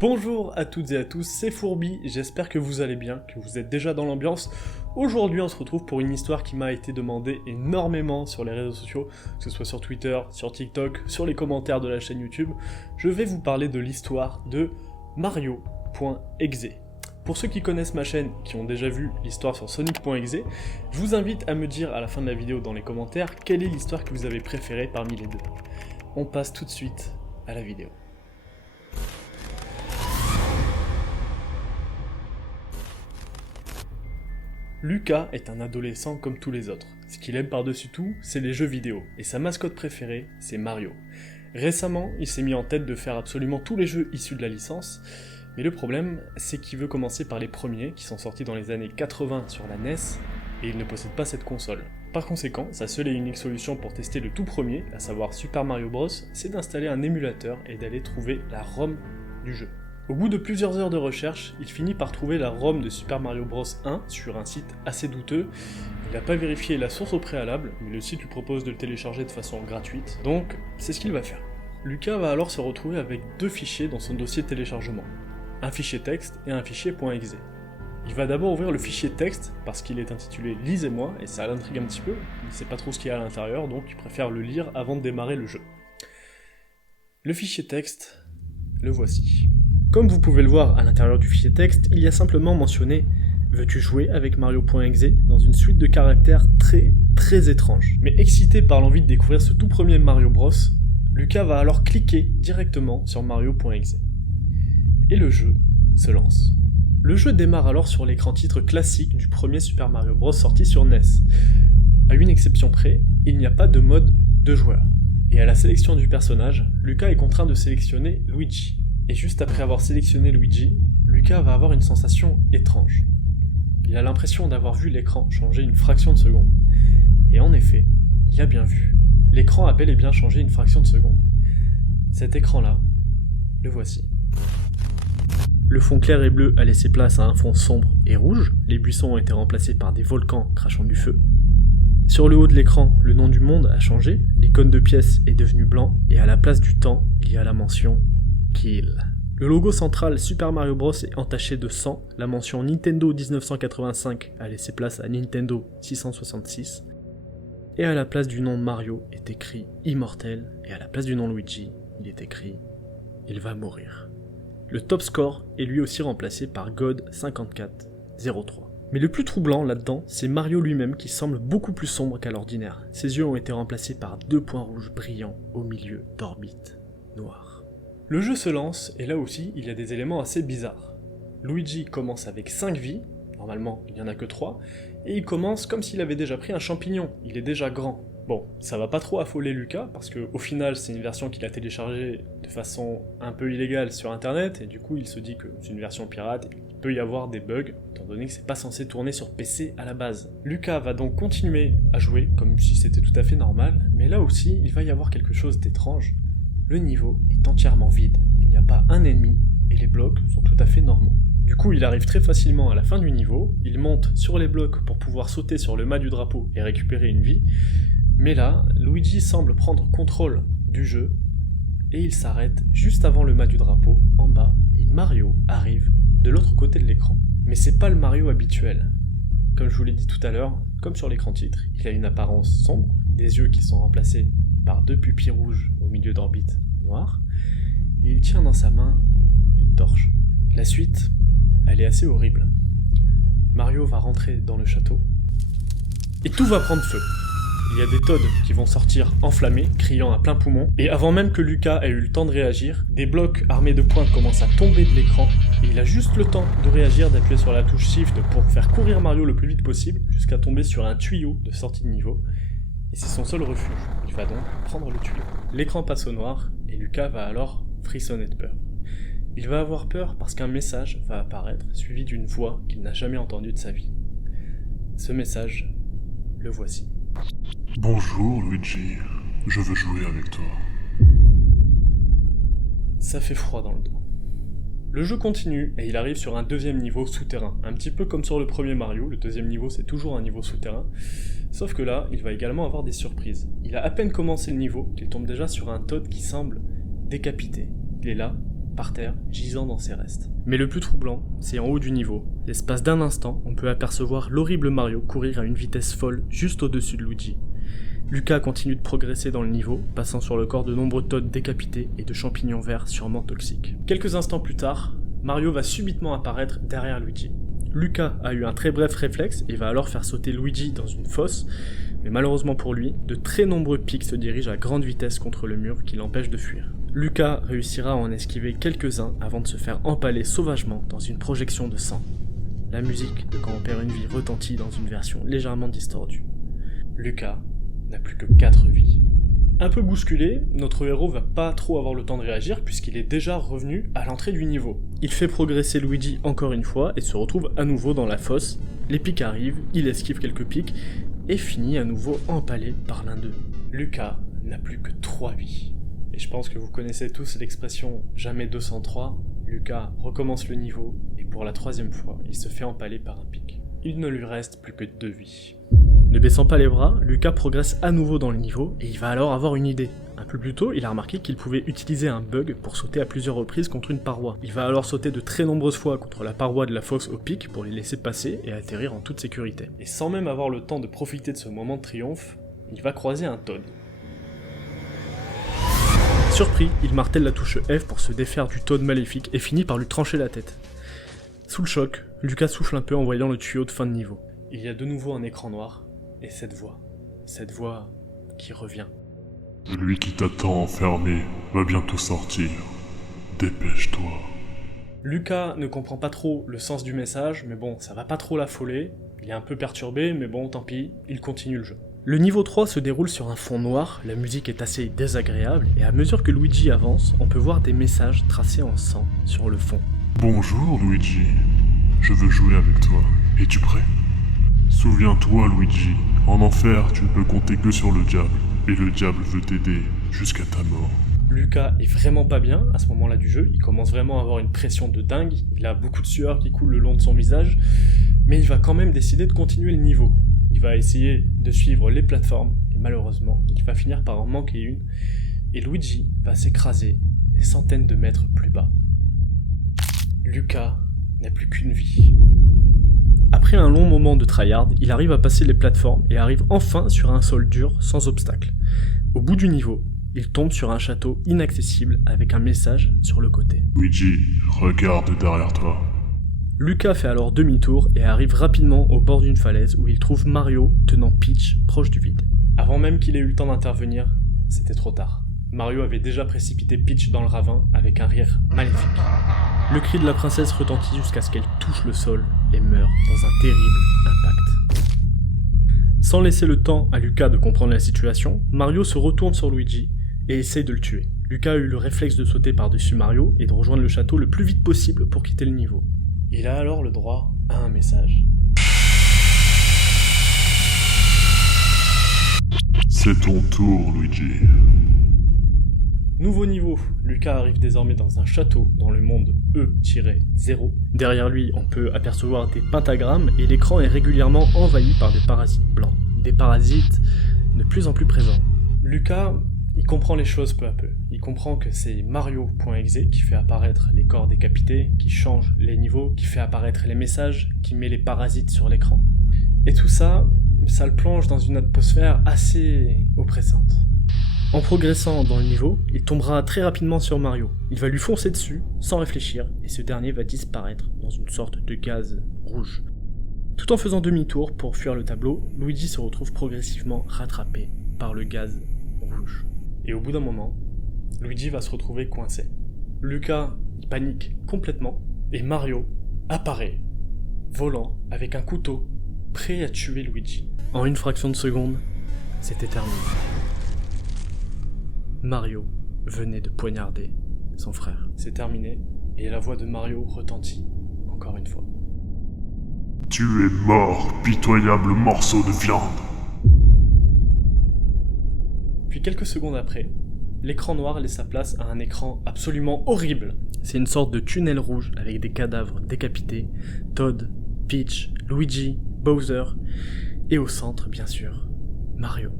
Bonjour à toutes et à tous, c'est Fourbi, j'espère que vous allez bien, que vous êtes déjà dans l'ambiance. Aujourd'hui on se retrouve pour une histoire qui m'a été demandée énormément sur les réseaux sociaux, que ce soit sur Twitter, sur TikTok, sur les commentaires de la chaîne YouTube. Je vais vous parler de l'histoire de Mario.exe. Pour ceux qui connaissent ma chaîne, qui ont déjà vu l'histoire sur Sonic.exe, je vous invite à me dire à la fin de la vidéo dans les commentaires quelle est l'histoire que vous avez préférée parmi les deux. On passe tout de suite à la vidéo. Lucas est un adolescent comme tous les autres. Ce qu'il aime par-dessus tout, c'est les jeux vidéo, et sa mascotte préférée, c'est Mario. Récemment, il s'est mis en tête de faire absolument tous les jeux issus de la licence, mais le problème, c'est qu'il veut commencer par les premiers, qui sont sortis dans les années 80 sur la NES, et il ne possède pas cette console. Par conséquent, sa seule et unique solution pour tester le tout premier, à savoir Super Mario Bros, c'est d'installer un émulateur et d'aller trouver la ROM du jeu. Au bout de plusieurs heures de recherche, il finit par trouver la ROM de Super Mario Bros 1 sur un site assez douteux. Il n'a pas vérifié la source au préalable, mais le site lui propose de le télécharger de façon gratuite, donc c'est ce qu'il va faire. Lucas va alors se retrouver avec deux fichiers dans son dossier de téléchargement, un fichier texte et un fichier .exe. Il va d'abord ouvrir le fichier texte, parce qu'il est intitulé « Lisez-moi » et ça l'intrigue un petit peu, il ne sait pas trop ce qu'il y a à l'intérieur, donc il préfère le lire avant de démarrer le jeu. Le fichier texte, le voici. Comme vous pouvez le voir à l'intérieur du fichier texte, il y a simplement mentionné « Veux-tu jouer avec Mario.exe » dans une suite de caractères très étranges. Mais excité par l'envie de découvrir ce tout premier Mario Bros, Lucas va alors cliquer directement sur Mario.exe. Et le jeu se lance. Le jeu démarre alors sur l'écran titre classique du premier Super Mario Bros sorti sur NES. À une exception près, il n'y a pas de mode 2 joueurs. Et à la sélection du personnage, Lucas est contraint de sélectionner Luigi. Et juste après avoir sélectionné Luigi, Lucas va avoir une sensation étrange. Il a l'impression d'avoir vu l'écran changer une fraction de seconde. Et en effet, il a bien vu. L'écran a bel et bien changé une fraction de seconde. Cet écran-là, le voici. Le fond clair et bleu a laissé place à un fond sombre et rouge, les buissons ont été remplacés par des volcans crachant du feu. Sur le haut de l'écran, le nom du monde a changé, l'icône de pièce est devenue blanc, et à la place du temps, il y a la mention Kill. Le logo central Super Mario Bros est entaché de sang, la mention Nintendo 1985 a laissé place à Nintendo 666, et à la place du nom Mario est écrit Immortel, et à la place du nom Luigi, il est écrit Il va mourir. Le top score est lui aussi remplacé par God5403. Mais le plus troublant là-dedans, c'est Mario lui-même qui semble beaucoup plus sombre qu'à l'ordinaire. Ses yeux ont été remplacés par deux points rouges brillants au milieu d'orbites noires. Le jeu se lance, et là aussi, il y a des éléments assez bizarres. Luigi commence avec 5 vies, normalement il n'y en a que 3, et il commence comme s'il avait déjà pris un champignon, il est déjà grand. Bon, ça va pas trop affoler Lucas, parce qu'au final c'est une version qu'il a téléchargée de façon un peu illégale sur internet, et du coup il se dit que c'est une version pirate, il peut y avoir des bugs, étant donné que c'est pas censé tourner sur PC à la base. Lucas va donc continuer à jouer, comme si c'était tout à fait normal, mais là aussi il va y avoir quelque chose d'étrange. Le niveau est entièrement vide, il n'y a pas un ennemi, et les blocs sont tout à fait normaux. Du coup, il arrive très facilement à la fin du niveau, il monte sur les blocs pour pouvoir sauter sur le mât du drapeau et récupérer une vie, mais là, Luigi semble prendre contrôle du jeu, et il s'arrête juste avant le mât du drapeau, en bas, et Mario arrive de l'autre côté de l'écran. Mais c'est pas le Mario habituel. Comme je vous l'ai dit tout à l'heure, comme sur l'écran titre, il a une apparence sombre, des yeux qui sont remplacés par deux pupilles rouges au milieu d'orbites noires, et il tient dans sa main une torche. La suite, elle est assez horrible. Mario va rentrer dans le château, et tout va prendre feu. Il y a des Toads qui vont sortir enflammés, criant à plein poumon, et avant même que Lucas ait eu le temps de réagir, des blocs armés de pointes commencent à tomber de l'écran, et il a juste le temps de réagir, d'appuyer sur la touche Shift pour faire courir Mario le plus vite possible, jusqu'à tomber sur un tuyau de sortie de niveau, et c'est son seul refuge. Il va donc prendre le tuyau. L'écran passe au noir, et Lucas va alors frissonner de peur. Il va avoir peur parce qu'un message va apparaître, suivi d'une voix qu'il n'a jamais entendue de sa vie. Ce message, le voici. Bonjour Luigi, je veux jouer avec toi. Ça fait froid dans le dos. Le jeu continue et il arrive sur un deuxième niveau souterrain, un petit peu comme sur le premier Mario, le deuxième niveau c'est toujours un niveau souterrain, sauf que là il va également avoir des surprises. Il a à peine commencé le niveau qu'il tombe déjà sur un Toad qui semble décapité. Il est là, par terre, gisant dans ses restes. Mais le plus troublant, c'est en haut du niveau. L'espace d'un instant, on peut apercevoir l'horrible Mario courir à une vitesse folle juste au-dessus de Luigi. Lucas continue de progresser dans le niveau, passant sur le corps de nombreux Toads décapités et de champignons verts sûrement toxiques. Quelques instants plus tard, Mario va subitement apparaître derrière Luigi. Lucas a eu un très bref réflexe et va alors faire sauter Luigi dans une fosse, mais malheureusement pour lui, de très nombreux pics se dirigent à grande vitesse contre le mur qui l'empêche de fuir. Lucas réussira à en esquiver quelques-uns avant de se faire empaler sauvagement dans une projection de sang. La musique de Quand on perd une vie retentit dans une version légèrement distordue. Lucas n'a plus que 4 vies. Un peu bousculé, notre héros va pas trop avoir le temps de réagir puisqu'il est déjà revenu à l'entrée du niveau. Il fait progresser Luigi encore une fois et se retrouve à nouveau dans la fosse. Les pics arrivent, il esquive quelques pics et finit à nouveau empalé par l'un d'eux. Lucas n'a plus que 3 vies. Et je pense que vous connaissez tous l'expression « jamais 203 ». Lucas recommence le niveau et pour la 3e fois, il se fait empaler par un pic. Il ne lui reste plus que 2 vies. Ne baissant pas les bras, Lucas progresse à nouveau dans le niveau et il va alors avoir une idée. Un peu plus tôt, il a remarqué qu'il pouvait utiliser un bug pour sauter à plusieurs reprises contre une paroi. Il va alors sauter de très nombreuses fois contre la paroi de la fosse au pic pour les laisser passer et atterrir en toute sécurité. Et sans même avoir le temps de profiter de ce moment de triomphe, il va croiser un Toad. Surpris, il martèle la touche F pour se défaire du Toad maléfique et finit par lui trancher la tête. Sous le choc, Lucas souffle un peu en voyant le tuyau de fin de niveau. Il y a de nouveau un écran noir, et cette voix qui revient. Celui qui t'attend enfermé va bientôt sortir. Dépêche-toi. Lucas ne comprend pas trop le sens du message, mais bon, ça va pas trop l'affoler. Il est un peu perturbé, mais bon, tant pis, il continue le jeu. Le niveau 3 se déroule sur un fond noir, la musique est assez désagréable, et à mesure que Luigi avance, on peut voir des messages tracés en sang sur le fond. Bonjour Luigi, je veux jouer avec toi. Es-tu prêt? Souviens-toi Luigi, en enfer tu ne peux compter que sur le diable, et le diable veut t'aider jusqu'à ta mort. Lucas est vraiment pas bien à ce moment-là du jeu, il commence vraiment à avoir une pression de dingue, il a beaucoup de sueur qui coule le long de son visage, mais il va quand même décider de continuer le niveau. Il va essayer de suivre les plateformes, et malheureusement, il va finir par en manquer une, et Luigi va s'écraser des centaines de mètres plus bas. Lucas n'a plus qu'une vie. Après un long moment de tryhard, il arrive à passer les plateformes et arrive enfin sur un sol dur sans obstacle. Au bout du niveau, il tombe sur un château inaccessible avec un message sur le côté. Luigi, regarde derrière toi. Lucas fait alors demi-tour et arrive rapidement au bord d'une falaise où il trouve Mario tenant Peach proche du vide. Avant même qu'il ait eu le temps d'intervenir, c'était trop tard. Mario avait déjà précipité Peach dans le ravin avec un rire maléfique. Le cri de la princesse retentit jusqu'à ce qu'elle touche le sol et meure dans un terrible impact. Sans laisser le temps à Lucas de comprendre la situation, Mario se retourne sur Luigi et essaye de le tuer. Lucas a eu le réflexe de sauter par-dessus Mario et de rejoindre le château le plus vite possible pour quitter le niveau. Il a alors le droit à un message. C'est ton tour, Luigi. Nouveau niveau, Lucas arrive désormais dans un château dans le monde E-0. Derrière lui, on peut apercevoir des pentagrammes et l'écran est régulièrement envahi par des parasites blancs. Des parasites de plus en plus présents. Lucas, il comprend les choses peu à peu. Il comprend que c'est Mario.exe qui fait apparaître les corps décapités, qui change les niveaux, qui fait apparaître les messages, qui met les parasites sur l'écran. Et tout ça, ça le plonge dans une atmosphère assez oppressante. En progressant dans le niveau, il tombera très rapidement sur Mario. Il va lui foncer dessus, sans réfléchir, et ce dernier va disparaître dans une sorte de gaz rouge. Tout en faisant demi-tour pour fuir le tableau, Luigi se retrouve progressivement rattrapé par le gaz rouge. Et au bout d'un moment, Luigi va se retrouver coincé. Lucas, il panique complètement, et Mario apparaît, volant avec un couteau, prêt à tuer Luigi. En une fraction de seconde, c'était terminé. Mario venait de poignarder son frère. C'est terminé, et la voix de Mario retentit encore une fois. Tu es mort, pitoyable morceau de viande. Puis quelques secondes après, l'écran noir laissa place à un écran absolument horrible. C'est une sorte de tunnel rouge avec des cadavres décapités, Toad, Peach, Luigi, Bowser, et au centre, bien sûr, Mario.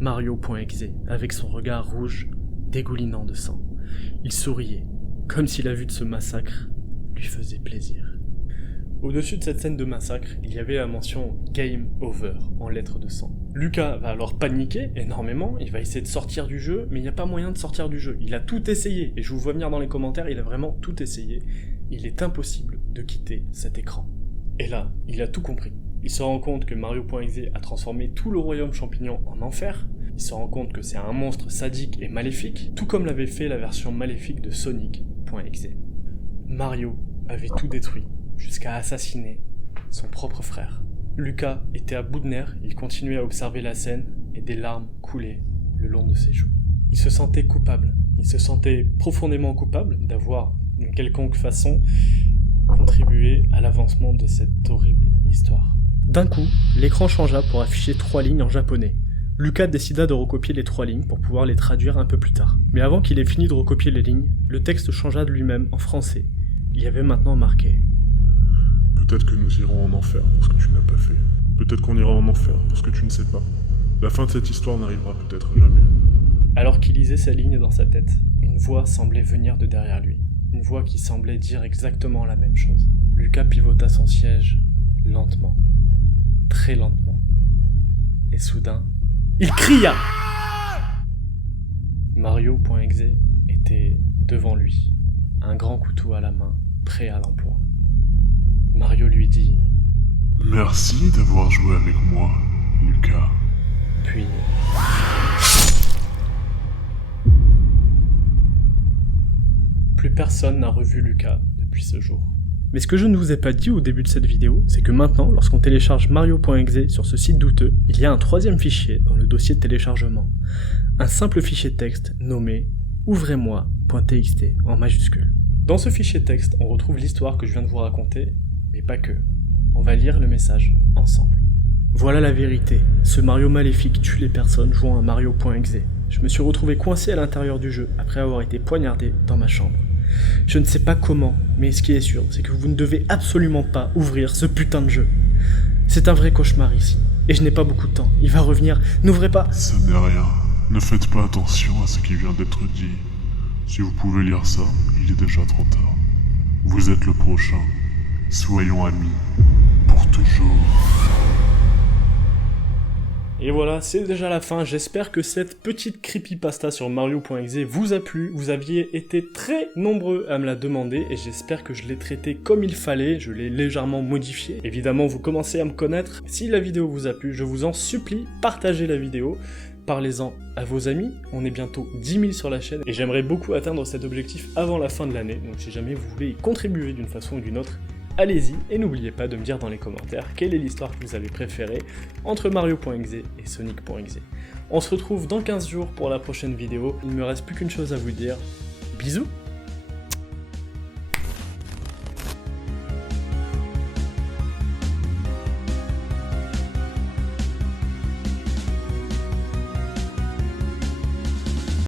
Mario.exe, avec son regard rouge dégoulinant de sang. Il souriait, comme si la vue de ce massacre lui faisait plaisir. Au-dessus de cette scène de massacre, il y avait la mention « Game Over » en lettres de sang. Lucas va alors paniquer énormément, il va essayer de sortir du jeu, mais il n'y a pas moyen de sortir du jeu. Il a tout essayé, et je vous vois venir dans les commentaires, il a vraiment tout essayé. Il est impossible de quitter cet écran. Et là, il a tout compris. Il se rend compte que Mario.exe a transformé tout le royaume champignon en enfer. Il se rend compte que c'est un monstre sadique et maléfique, tout comme l'avait fait la version maléfique de Sonic.exe. Mario avait tout détruit, jusqu'à assassiner son propre frère. Lucas était à bout de nerfs, il continuait à observer la scène et des larmes coulaient le long de ses joues. Il se sentait coupable, il se sentait profondément coupable d'avoir, d'une quelconque façon, contribué à l'avancement de cette horrible histoire. D'un coup, l'écran changea pour afficher 3 lignes en japonais. Lucas décida de recopier les 3 lignes pour pouvoir les traduire un peu plus tard. Mais avant qu'il ait fini de recopier les lignes, le texte changea de lui-même en français. Il y avait maintenant marqué: Peut-être que nous irons en enfer pour ce que tu n'as pas fait. Peut-être qu'on ira en enfer pour ce que tu ne sais pas. La fin de cette histoire n'arrivera peut-être jamais. Alors qu'il lisait ces lignes dans sa tête, une voix semblait venir de derrière lui. Une voix qui semblait dire exactement la même chose. Lucas pivota son siège, lentement, très lentement. Et soudain, il cria! Mario.exe était devant lui, un grand couteau à la main, prêt à l'emploi. Mario lui dit: Merci d'avoir joué avec moi, Lucas. Puis... plus personne n'a revu Lucas depuis ce jour. Mais ce que je ne vous ai pas dit au début de cette vidéo, c'est que maintenant, lorsqu'on télécharge Mario.exe sur ce site douteux, il y a un 3e fichier dans le dossier de téléchargement. Un simple fichier texte nommé ouvrez-moi.txt en majuscule. Dans ce fichier texte, on retrouve l'histoire que je viens de vous raconter, mais pas que. On va lire le message ensemble. Voilà la vérité. Ce Mario maléfique tue les personnes jouant à Mario.exe. Je me suis retrouvé coincé à l'intérieur du jeu après avoir été poignardé dans ma chambre. Je ne sais pas comment, mais ce qui est sûr, c'est que vous ne devez absolument pas ouvrir ce putain de jeu. C'est un vrai cauchemar ici, et je n'ai pas beaucoup de temps. Il va revenir, n'ouvrez pas... Ça n'est rien. Ne faites pas attention à ce qui vient d'être dit. Si vous pouvez lire ça, il est déjà trop tard. Vous êtes le prochain. Soyons amis. Pour toujours. Et voilà, c'est déjà la fin. J'espère que cette petite creepypasta sur Mario.exe vous a plu. Vous aviez été très nombreux à me la demander et j'espère que je l'ai traité comme il fallait. Je l'ai légèrement modifié. Évidemment, vous commencez à me connaître. Si la vidéo vous a plu, je vous en supplie, partagez la vidéo. Parlez-en à vos amis. On est bientôt 10 000 sur la chaîne et j'aimerais beaucoup atteindre cet objectif avant la fin de l'année. Donc si jamais vous voulez y contribuer d'une façon ou d'une autre, allez-y, et n'oubliez pas de me dire dans les commentaires quelle est l'histoire que vous avez préférée entre Mario.exe et Sonic.exe. On se retrouve dans 15 jours pour la prochaine vidéo, il ne me reste plus qu'une chose à vous dire, bisous!